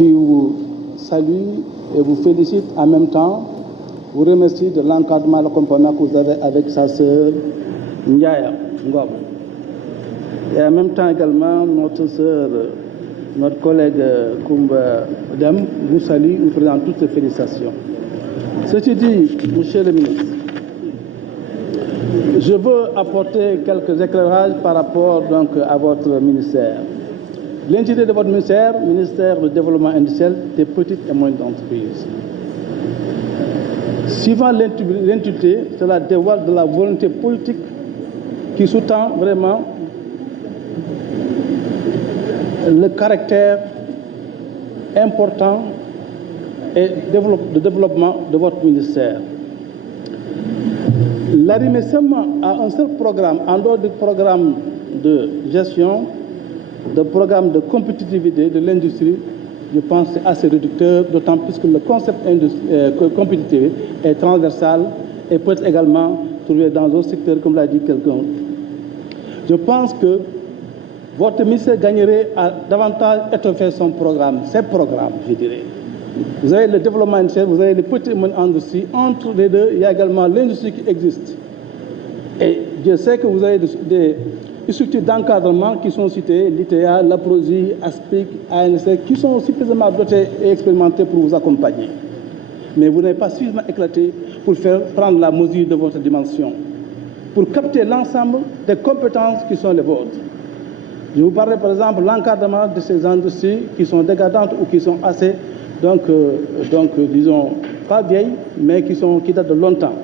qui vous salue et vous félicite en même temps, vous remercie de l'encadrement et l'accompagnement que vous avez avec sa sœur Ndiaya Ngom. Et en même temps également, notre sœur, notre collègue Koumba Dem vous salue, vous présente toutes ses félicitations. Ceci dit, Monsieur le ministre, je veux apporter quelques éclairages par rapport donc à votre ministère. L'intitulé de votre ministère, ministère du développement industriel des petites et moyennes entreprises. Suivant l'intitulé, cela dévoile de la volonté politique qui sous-tend vraiment le caractère important et de développement de votre ministère. L'arrimer seulement à un seul programme, en dehors du programme de gestion, de programme de compétitivité de l'industrie, je pense que c'est assez réducteur, d'autant plus que le concept compétitif est transversal et peut être également trouvé dans un secteur, comme l'a dit quelqu'un. Je pense que votre ministère gagnerait à davantage étoffer son programme, ses programmes, je dirais. Vous avez le développement industriel, vous avez les petites et moyennes industries. Entre les deux, il y a également l'industrie qui existe. Et je sais que vous avez des structures d'encadrement qui sont citées, l'ITA, l'APROSI, ASPIC, ANSC, qui sont suffisamment dotées et expérimentées pour vous accompagner. Mais vous n'avez pas suffisamment éclaté pour faire prendre la mesure de votre dimension, pour capter l'ensemble des compétences qui sont les vôtres. Je vous parlerai par exemple de l'encadrement de ces industries qui sont dégradantes ou qui sont assez, disons, pas vieilles, mais qui datent de longtemps.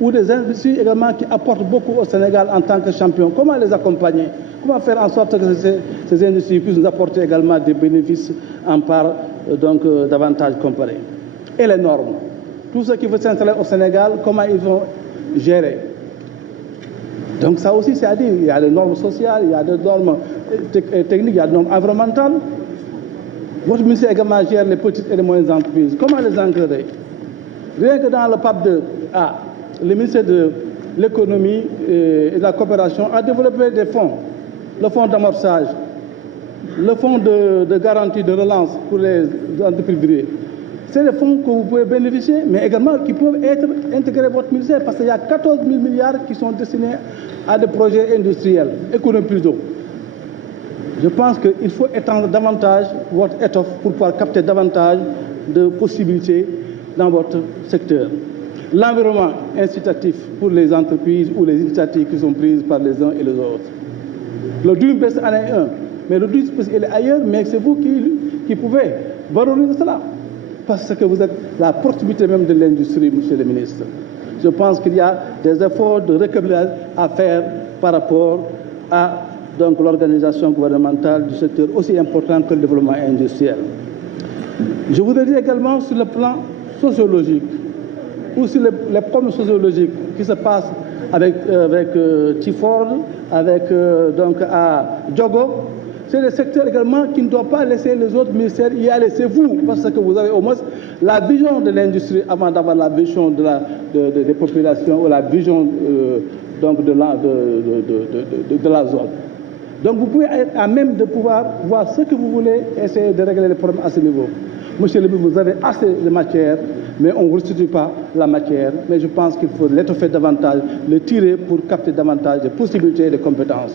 Ou des industries également qui apportent beaucoup au Sénégal en tant que champion. Comment les accompagner? Comment faire en sorte que ces industries puissent nous apporter également des bénéfices en part davantage comparés? Et les normes. Tout ce qui veut s'installer au Sénégal, comment ils vont gérer? Donc ça aussi, c'est à dire, il y a des normes sociales, il y a des normes techniques, il y a des normes environnementales. Votre ministère également gère les petites et les moyennes entreprises. Comment les encadrer? Rien que dans le PAP 2A, le ministère de l'économie et de la coopération a développé des fonds. Le fonds d'amorçage, le fonds de garantie de relance pour les entreprises privées. C'est des fonds que vous pouvez bénéficier, mais également qui peuvent être intégrés à votre ministère, parce qu'il y a 14 000 milliards qui sont destinés à des projets industriels, économiques plutôt. Je pense qu'il faut étendre davantage votre étoffe pour pouvoir capter davantage de possibilités dans votre secteur. L'environnement incitatif pour les entreprises ou les initiatives qui sont prises par les uns et les autres. Le Dream Best en est un, mais le Dream Best il est ailleurs, mais c'est vous qui pouvez valoriser cela. Parce que vous êtes la proximité même de l'industrie, monsieur le ministre. Je pense qu'il y a des efforts de rééquilibrage à faire par rapport à l'organisation gouvernementale du secteur aussi important que le développement industriel. Je voudrais dire également sur le plan sociologique, ou sur les problèmes sociologiques qui se passent avec Tiford, avec à Djogo. C'est le secteur également qui ne doit pas laisser les autres ministères y aller. C'est vous, parce que vous avez au moins la vision de l'industrie avant d'avoir la vision des populations ou la vision de la zone. Donc vous pouvez être à même de pouvoir voir ce que vous voulez, essayer de régler les problèmes à ce niveau. Monsieur le ministre, vous avez assez de matière, mais on ne restitue pas la matière. Mais je pense qu'il faut l'étoffer davantage, le tirer pour capter davantage de possibilités et de compétences.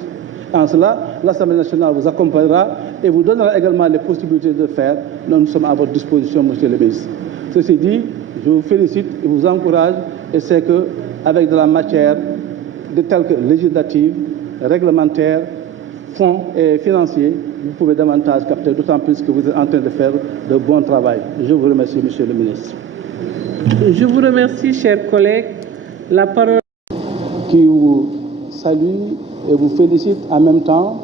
En cela, l'Assemblée nationale vous accompagnera et vous donnera également les possibilités de faire. Nous sommes à votre disposition, monsieur le ministre. Ceci dit, je vous félicite et vous encourage et c'est qu'avec de la matière de telle que législative, réglementaire, fonds et financiers, vous pouvez davantage capter, d'autant plus que vous êtes en train de faire de bon travail. Je vous remercie, monsieur le ministre. Je vous remercie, chers collègues. La parole qui vous salue et vous félicite en même temps,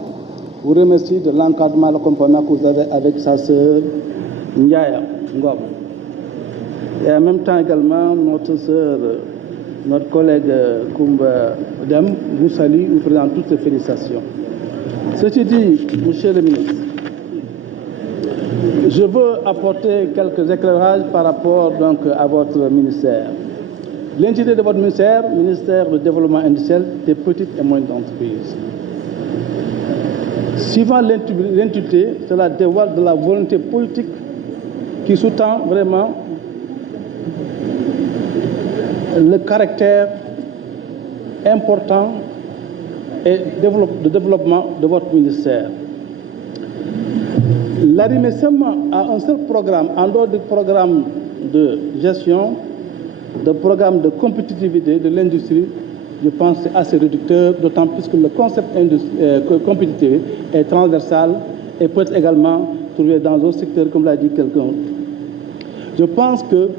vous remercie de l'encadrement et l'accompagnement que vous avez avec sa sœur Ndiaya Ngom. Et en même temps également, notre sœur, notre collègue Koumba Dem vous salue, vous présente toutes ses félicitations. Ceci dit, monsieur le ministre, je veux apporter quelques éclairages par rapport à votre ministère. L'intitulé de votre ministère, ministère du développement industriel des petites et moyennes entreprises. Suivant l'intitulé, cela dévoile de la volonté politique qui sous-tend vraiment le caractère important et de développement de votre ministère. L'arrimer seulement à un seul programme, en dehors du programme de gestion, de programme de compétitivité de l'industrie, je pense que c'est assez réducteur, d'autant plus que le concept compétitif est transversal et peut être également trouvé dans d'autres secteurs, comme l'a dit quelqu'un. Je pense que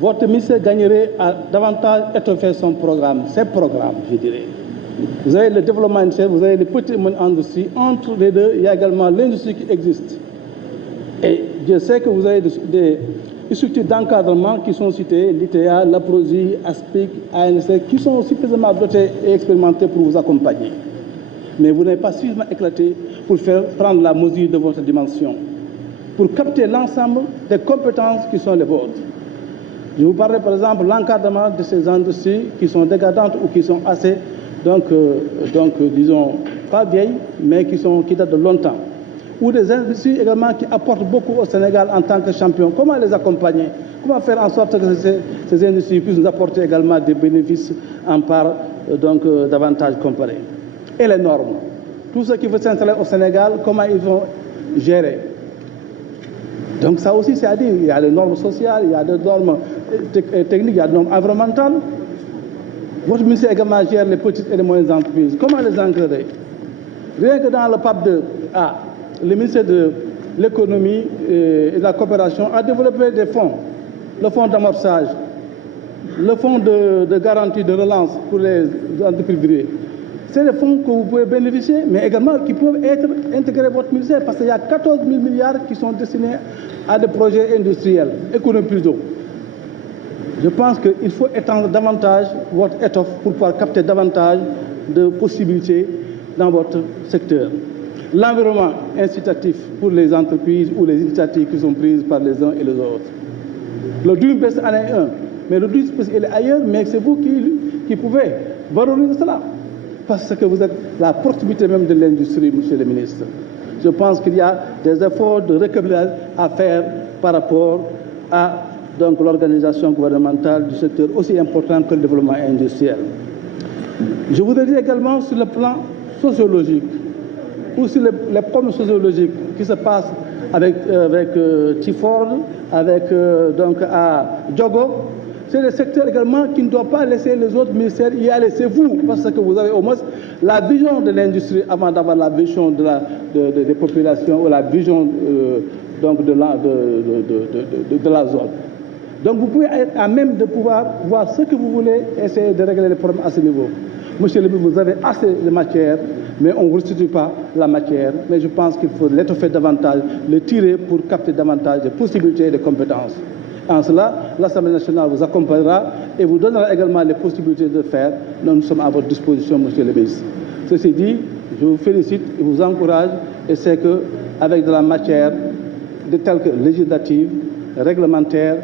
votre ministère gagnerait à davantage étoffer son programme, ses programmes, je dirais. Vous avez le développement industriel, vous avez les petites industries. Entre les deux, il y a également l'industrie qui existe. Et je sais que vous avez des structures d'encadrement qui sont citées, l'ITA, l'APROSI, ASPIC, ANC, qui sont suffisamment dotées et expérimentées pour vous accompagner. Mais vous n'avez pas suffisamment éclaté pour prendre la mesure de votre dimension, pour capter l'ensemble des compétences qui sont les vôtres. Je vous parlerai par exemple de l'encadrement de ces industries qui sont dégradantes ou qui sont assez, disons, pas vieilles, mais qui datent de longtemps. Ou des industries également qui apportent beaucoup au Sénégal en tant que champion. Comment les accompagner? Comment faire en sorte que ces industries puissent nous apporter également des bénéfices en part davantage comparés? Et les normes. Tout ce qui veut s'installer au Sénégal, comment ils vont gérer? Donc ça aussi, c'est à dire, il y a des normes sociales, il y a des normes techniques, il y a des normes environnementales. Votre ministère également gère les petites et les moyennes entreprises. Comment les encadrer? Rien que dans le PAP 2A, le ministère de l'économie et de la coopération a développé des fonds. Le fonds d'amorçage, le fonds de garantie de relance pour les entreprises privées. C'est des fonds que vous pouvez bénéficier, mais également qui peuvent être intégrés à votre ministère, parce qu'il y a 14 000 milliards qui sont destinés à des projets industriels, économiques plutôt. Je pense qu'il faut étendre davantage votre étoffe pour pouvoir capter davantage de possibilités dans votre secteur. L'environnement incitatif pour les entreprises ou les initiatives qui sont prises par les uns et les autres. Le Dream Best en est un, mais le Dream Best il est ailleurs, mais c'est vous qui pouvez valoriser cela. Parce que vous êtes la proximité même de l'industrie, monsieur le ministre. Je pense qu'il y a des efforts de rééquilibrage à faire par rapport à l'organisation gouvernementale du secteur aussi important que le développement industriel. Je voudrais dire également sur le plan sociologique, ou sur les problèmes sociologiques qui se passent avec Tiford, avec à Diogo. C'est le secteur également qui ne doit pas laisser les autres ministères y aller. C'est vous, parce que vous avez au moins la vision de l'industrie avant d'avoir la vision des populations ou la vision de la zone. Donc vous pouvez être à même de pouvoir voir ce que vous voulez, essayer de régler les problèmes à ce niveau. Monsieur le ministre, vous avez assez de matière, mais on ne vous restitue pas la matière. Mais je pense qu'il faut l'étoffer davantage, le tirer pour capter davantage de possibilités et de compétences. En cela, l'Assemblée nationale vous accompagnera et vous donnera également les possibilités de faire. Nous sommes à votre disposition, monsieur le ministre. Ceci dit, je vous félicite et vous encourage, et c'est qu'avec de la matière de telle que législative, réglementaire,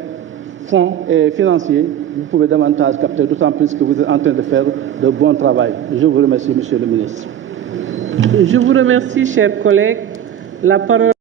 fonds et financiers, vous pouvez davantage capter, d'autant plus que vous êtes en train de faire de bon travail. Je vous remercie, monsieur le ministre. Je vous remercie, chers collègues. La parole